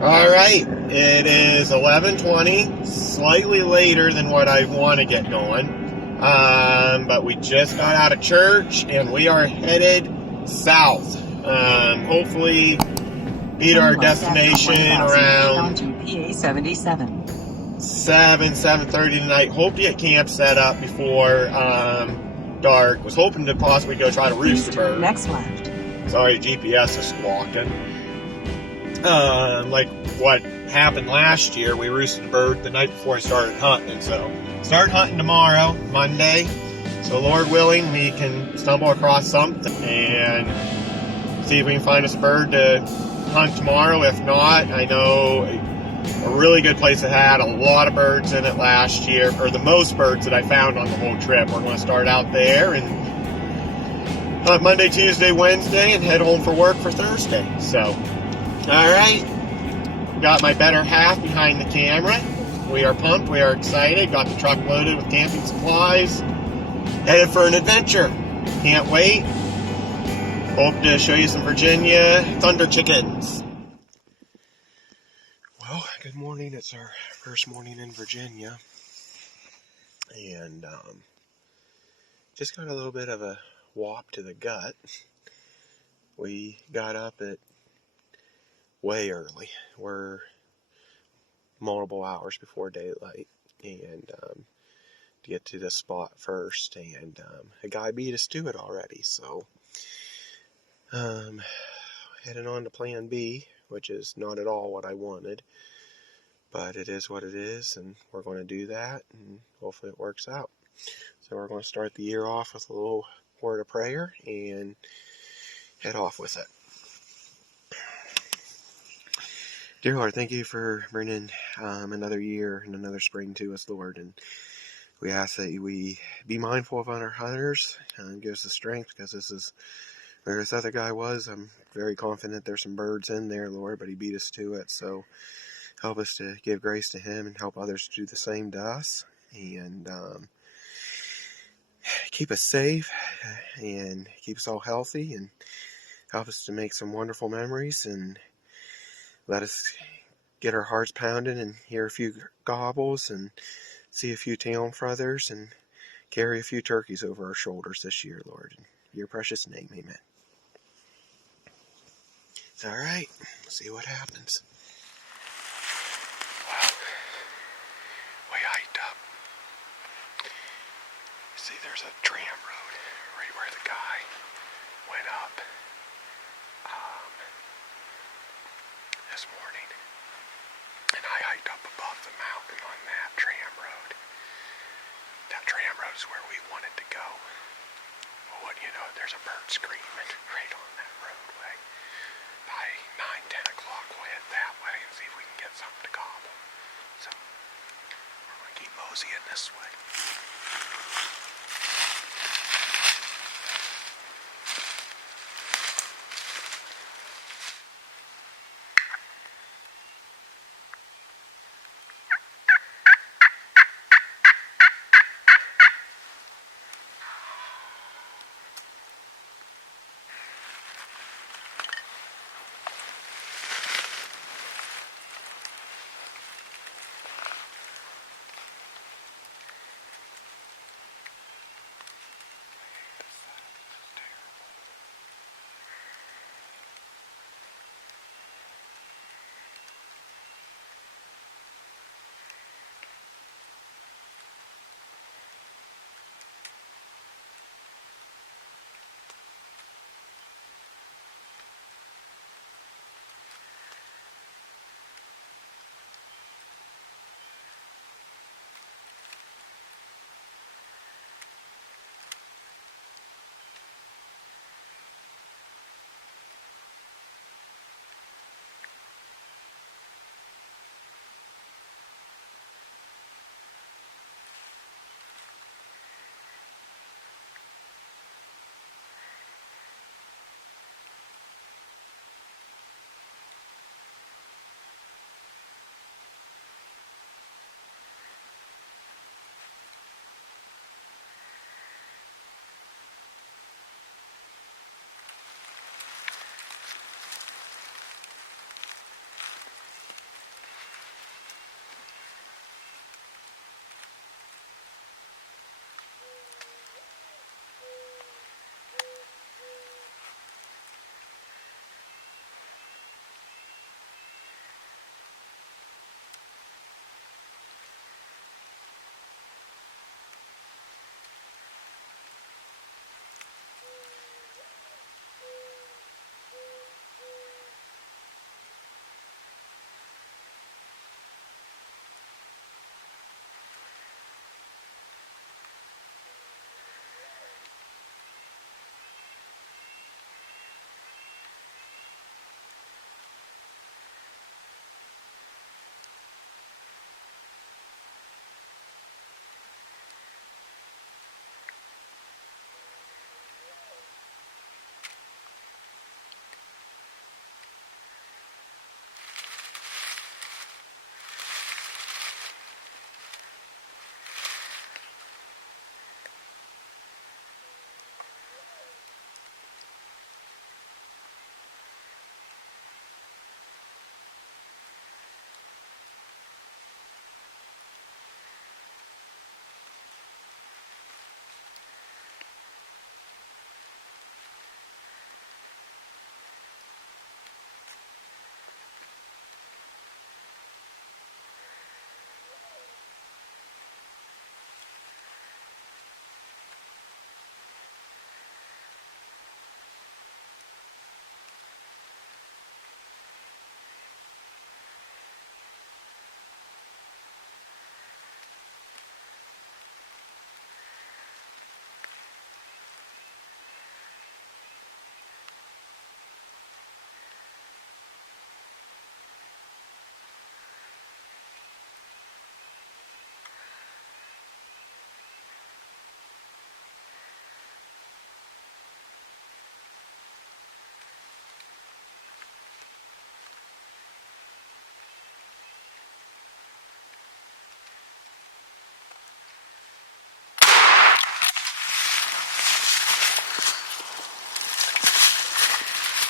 All right, it is 11:20, slightly later than what I want to get going. But we just got out of church and we are headed south. Hopefully meet our destination around 7:30 tonight. Hope to get camp set up before dark. Was hoping to possibly go try to roost a bird. Next left. Sorry, GPS is squawking. Like what happened last year, we roosted a bird the night before I started hunting. So start hunting tomorrow, Monday. So Lord willing, we can stumble across something and see if we can find us a bird to hunt tomorrow. If not, I know a really good place that had a lot of birds in it last year, or the most birds that I found on the whole trip. We're going to start out there and hunt Monday, Tuesday, Wednesday, and head home for work for Thursday. So alright, got my better half behind the camera. We are pumped, we are excited, got the truck loaded with camping supplies, headed for an adventure. Can't wait. Hope to show you some Virginia thunder chickens. Well, good morning. It's our first morning in Virginia. And just got a little bit of a whop to the gut. We got up at way early. We're multiple hours before daylight, and to get to the spot first, and a guy beat us to it already. So heading on to plan B, which is not at all what I wanted, but it is what it is, and we're going to do that, and hopefully it works out. So we're going to start the year off with a little word of prayer and head off with it. Dear Lord, thank you for bringing another year and another spring to us, Lord. And we ask that we be mindful of our hunters and give us the strength, because this is where this other guy was. I'm very confident there's some birds in there, Lord, but he beat us to it. So help us to give grace to him and help others to do the same to us. And keep us safe and keep us all healthy, and help us to make some wonderful memories, and let us get our hearts pounding and hear a few gobbles and see a few town feathers and carry a few turkeys over our shoulders this year, Lord. In your precious name, amen. All right, see what happens. Well, we hiked up. See, there's a tram road right where the guy went up this morning. And I hiked up above the mountain on that tram road. That tram road is where we wanted to go. Well, what do you know, there's a bird screaming right on that roadway. By 9, 10 o'clock, we'll head that way and see if we can get something to gobble. So, we're going to keep moseying this way.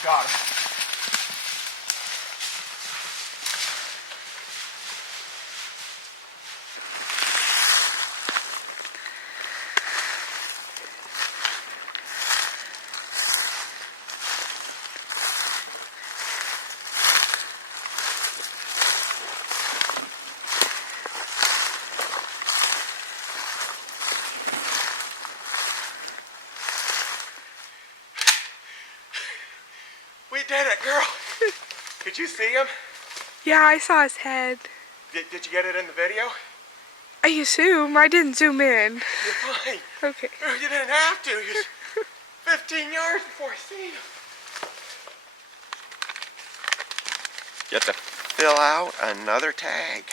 Got him. We did it, girl. Could you see him? Yeah, I saw his head. Did you get it in the video? I assume. I didn't zoom in. You're fine. Okay. You didn't have to. You're 15 yards before I seen him. You have to fill out another tag.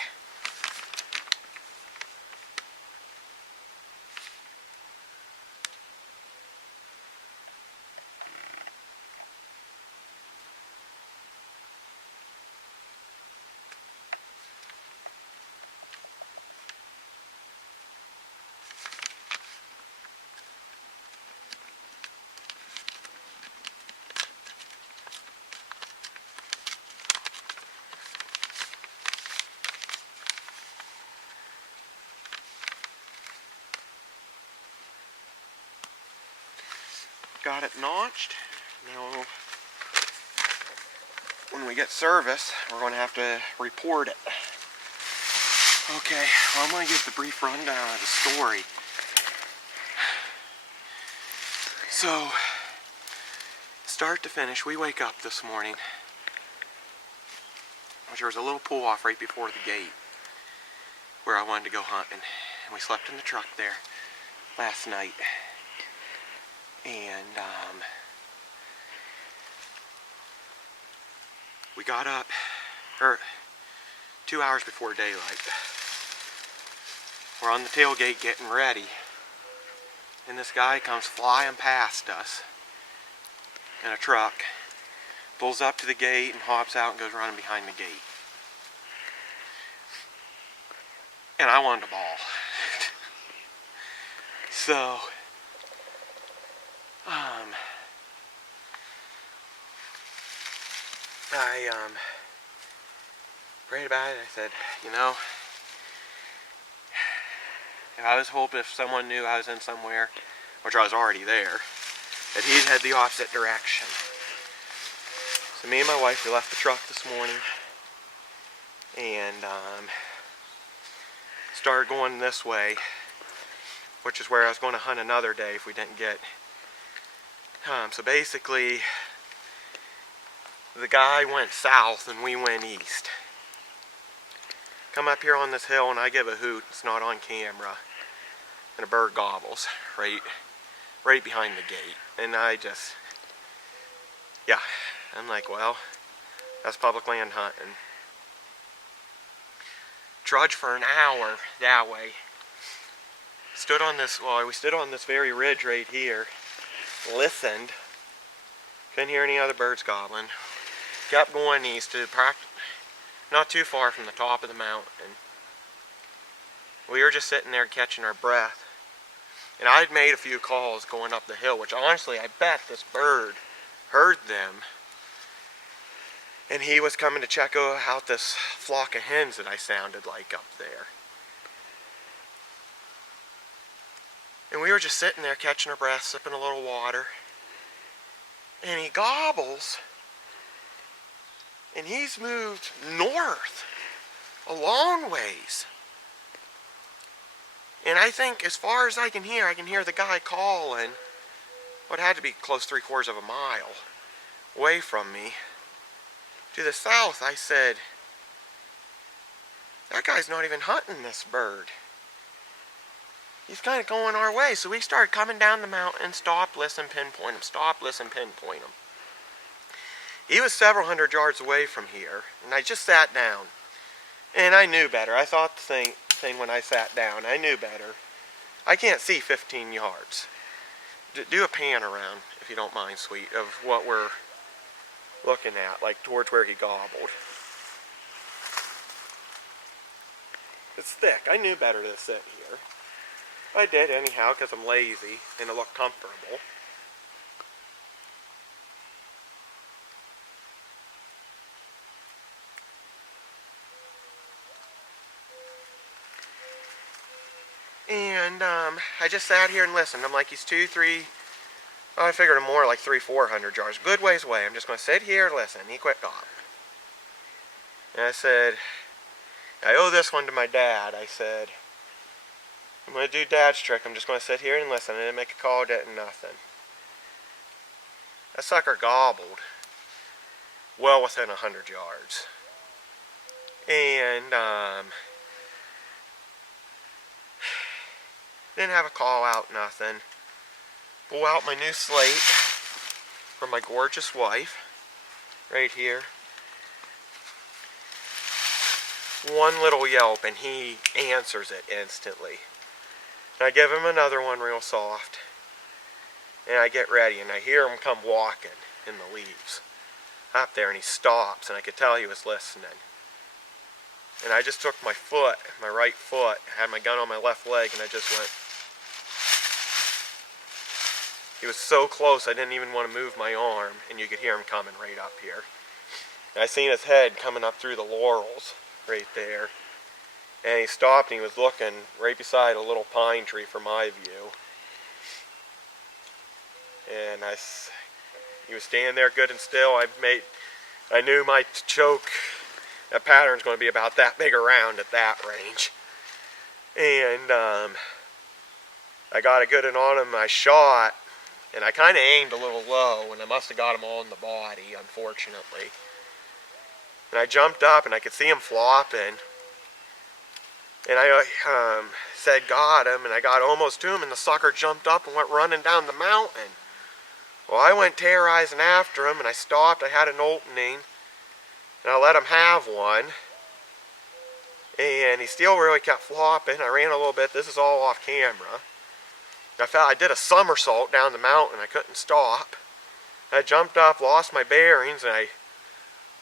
Got it notched. Now, when we get service, we're going to have to report it. Okay, well, I'm going to give the brief rundown of the story. So, start to finish, we wake up this morning, which there was a little pull off right before the gate where I wanted to go hunting. And we slept in the truck there last night. And we got up 2 hours before daylight. We're on the tailgate getting ready, and this guy comes flying past us in a truck, pulls up to the gate and hops out and goes running behind the gate. And I wanted to bawl. So I prayed about it. I said, you know, I was hoping if someone knew I was in somewhere, which I was already there, that he'd head the opposite direction. So me and my wife, we left the truck this morning and started going this way, which is where I was going to hunt another day if we didn't get. So basically, the guy went south and we went east. Come up here on this hill and I give a hoot. It's not on camera. And a bird gobbles right behind the gate. And I just, yeah, I'm like, well, that's public land hunting. Trudged for an hour that way. Stood on this, well, we stood on this very ridge right here. Listened. Couldn't hear any other birds gobbling. Kept going east to not too far from the top of the mountain. We were just sitting there catching our breath. And I'd made a few calls going up the hill, which honestly I bet this bird heard them. And he was coming to check out this flock of hens that I sounded like up there. And we were just sitting there catching our breath, sipping a little water. And he gobbles. And he's moved north a long ways. And I think as far as I can hear the guy calling what had to be close 3/4 of a mile away from me. To the south, I said, that guy's not even hunting this bird. He's kind of going our way. So we started coming down the mountain, stop, listen, pinpoint him, stop, listen, pinpoint him. He was several hundred yards away from here, and I just sat down. And I knew better. I thought the thing when I sat down. I knew better. I can't see 15 yards. Do a pan around, if you don't mind, sweet, of what we're looking at, like towards where he gobbled. It's thick. I knew better to sit here. I did anyhow because I'm lazy and it looked comfortable. And I just sat here and listened. I'm like, he's 2, 3, I figured him more like 300-400 yards. Good ways away. I'm just going to sit here and listen. He quit gobbling. And I said, I owe this one to my dad. I said, I'm going to do Dad's trick. I'm just going to sit here and listen. I didn't make a call, didn't nothing. That sucker gobbled well within 100 yards. And didn't have a call out, nothing. Pull out my new slate from my gorgeous wife. Right here. One little yelp and he answers it instantly. And I give him another one real soft. And I get ready and I hear him come walking in the leaves. Up there, and he stops, and I could tell he was listening. And I just took my foot, my right foot, had my gun on my left leg, and I just went. He was so close I didn't even want to move my arm, and you could hear him coming right up here. And I seen his head coming up through the laurels right there. And he stopped and he was looking right beside a little pine tree for my view. And he was standing there good and still. I knew my choke, that pattern's going to be about that big around at that range. And I got a good one on him. I shot, and I kind of aimed a little low, and I must have got him all in the body, unfortunately. And I jumped up, and I could see him flopping. And I said, got him, and I got almost to him, and the sucker jumped up and went running down the mountain. Well, I went terrorizing after him, and I stopped. I had an opening, and I let him have one. And he still really kept flopping. I ran a little bit. This is all off camera. I did a somersault down the mountain. I couldn't stop. I jumped up, lost my bearings, and I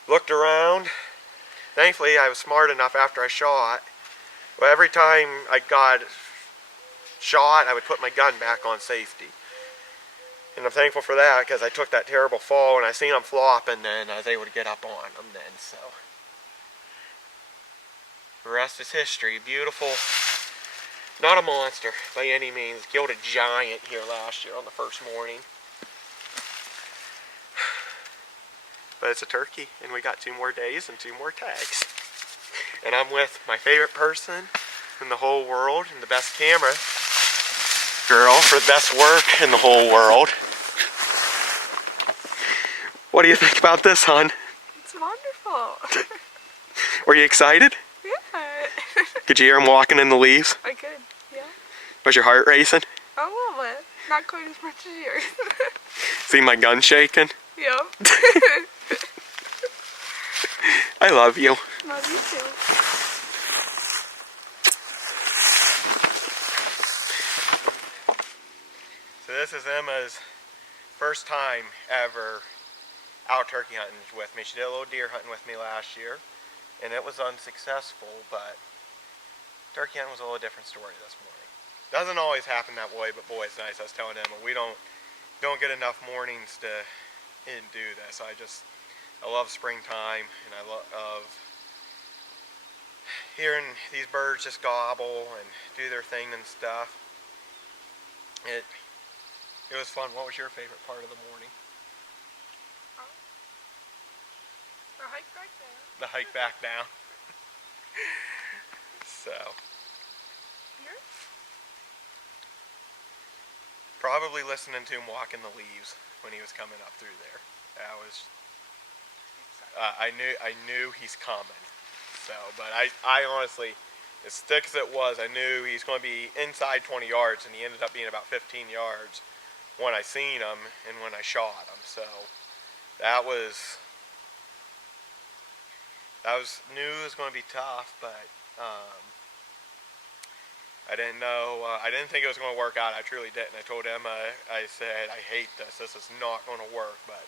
looked around. Thankfully, I was smart enough after I shot. But every time I got shot, I would put my gun back on safety. And I'm thankful for that because I took that terrible fall and I seen them flop and then I was able to get up on them then. So the rest is history. Beautiful. Not a monster by any means. Killed a giant here last year on the first morning. But it's a turkey and we got 2 more days and 2 more tags. And I'm with my favorite person in the whole world and the best camera girl for the best work in the whole world. What do you think about this, hon? It's wonderful. Were you excited? Yeah. Could you hear him walking in the leaves? I could, yeah. Was your heart racing? A little bit. Not quite as much as yours. See my gun shaking? Yep. I love you. Love you too. So this is Emma's first time ever out turkey hunting with me. She did a little deer hunting with me last year, and it was unsuccessful, but turkey hunting was a little different story this morning. Doesn't always happen that way, but boy, it's nice. I was telling Emma, we don't get enough mornings to do this. I love springtime, and I love hearing these birds just gobble and do their thing and stuff. It was fun. What was your favorite part of the morning? The hike back there. The hike back down. So. Yours? Probably listening to him walk in the leaves when he was coming up through there. That was. I knew he's coming. So, but I honestly, as thick as it was, I knew he's going to be inside 20 yards, and he ended up being about 15 yards when I seen him and when I shot him. So that was knew it was going to be tough, but I didn't know. I didn't think it was going to work out. I truly didn't. I told Emma, I said, I hate this. This is not going to work, but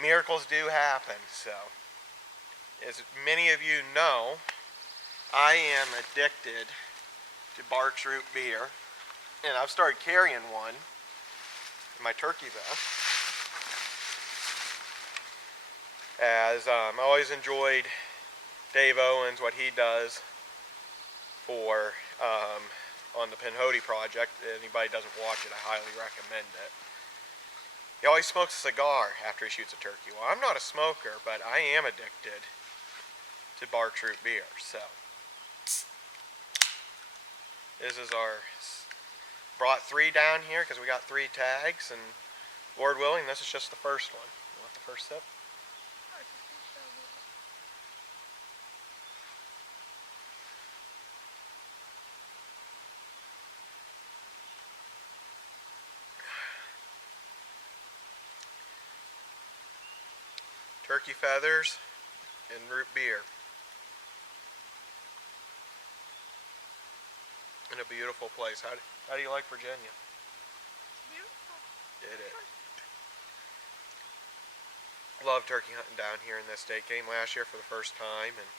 miracles do happen. So, as many of you know, I am addicted to Barks Root beer, and I've started carrying one in my turkey vest. As I always enjoyed Dave Owens, what he does for on the Pinhoti project. If anybody doesn't watch it, I highly recommend it. He always smokes a cigar after he shoots a turkey. Well, I'm not a smoker, but I am addicted to Barks Root beer. So this is our, brought 3 down here because we got 3 tags, and Lord willing, this is just the first one. You want the first sip? Turkey feathers and root beer. In a beautiful place. How do you like Virginia? Beautiful. Did it? Love turkey hunting down here in this state. Came last year for the first time, and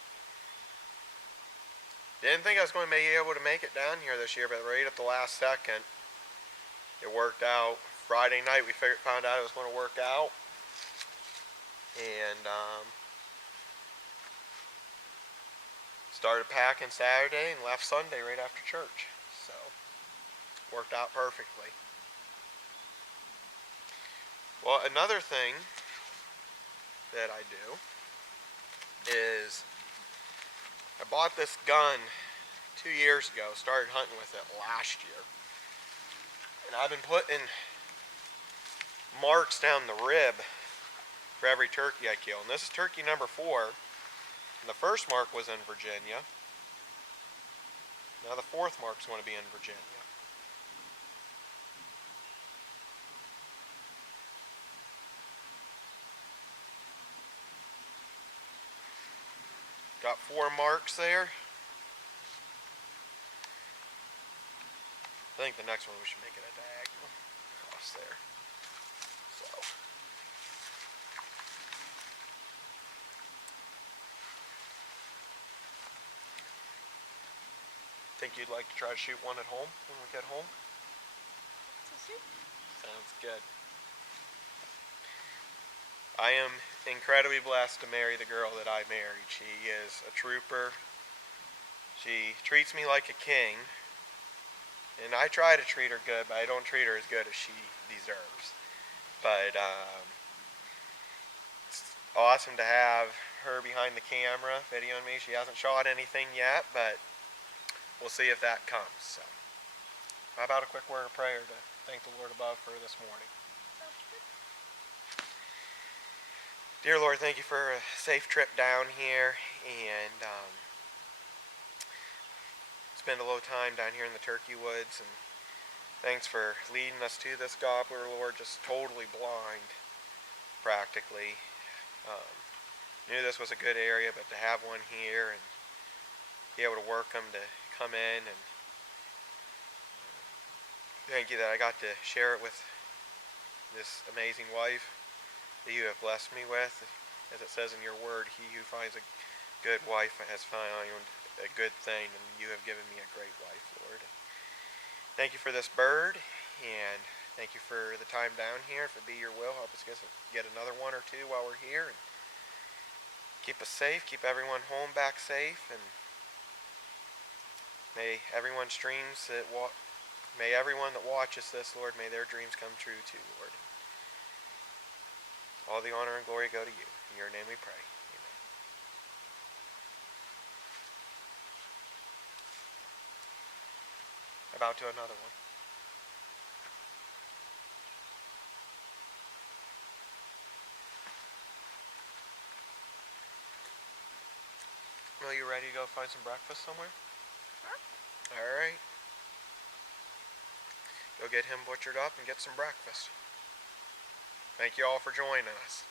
didn't think I was going to be able to make it down here this year, but right at the last second, it worked out. Friday night we found out it was going to work out, and started packing Saturday and left Sunday right after church. So, worked out perfectly. Well, another thing that I do is I bought this gun 2 years ago, started hunting with it last year. And I've been putting marks down the rib for every turkey I kill. And this is turkey number 4. And the first mark was in Virginia. Now the 4th mark's going to be in Virginia. Got 4 marks there. I think the next one we should make it a diagonal across there. So. Think you'd like to try to shoot one at home when we get home? Sounds good. I am incredibly blessed to marry the girl that I married. She is a trooper. She treats me like a king. And I try to treat her good, but I don't treat her as good as she deserves. But it's awesome to have her behind the camera videoing me. She hasn't shot anything yet, but we'll see if that comes. So, how about a quick word of prayer to thank the Lord above for this morning? Dear Lord, thank you for a safe trip down here, and spend a little time down here in the turkey woods, and thanks for leading us to this gobbler, Lord, just totally blind, practically. Knew this was a good area, but to have one here and be able to work them to come in, and thank you that I got to share it with this amazing wife that you have blessed me with. As it says in your word, he who finds a good wife has found a good thing, and you have given me a great wife, Lord. Thank you for this bird, and thank you for the time down here. If it be your will, help us get another 1 or 2 while we're here, and keep us safe, keep everyone home back safe, and may everyone may everyone that watches this, Lord, may their dreams come true too, Lord. All the honor and glory go to you. In your name we pray. Amen. About to another one. Well, you ready to go find some breakfast somewhere? Sure. Alright. Go get him butchered up and get some breakfast. Thank you all for joining us.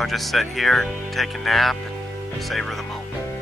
I'll just sit here, take a nap, and savor the moment.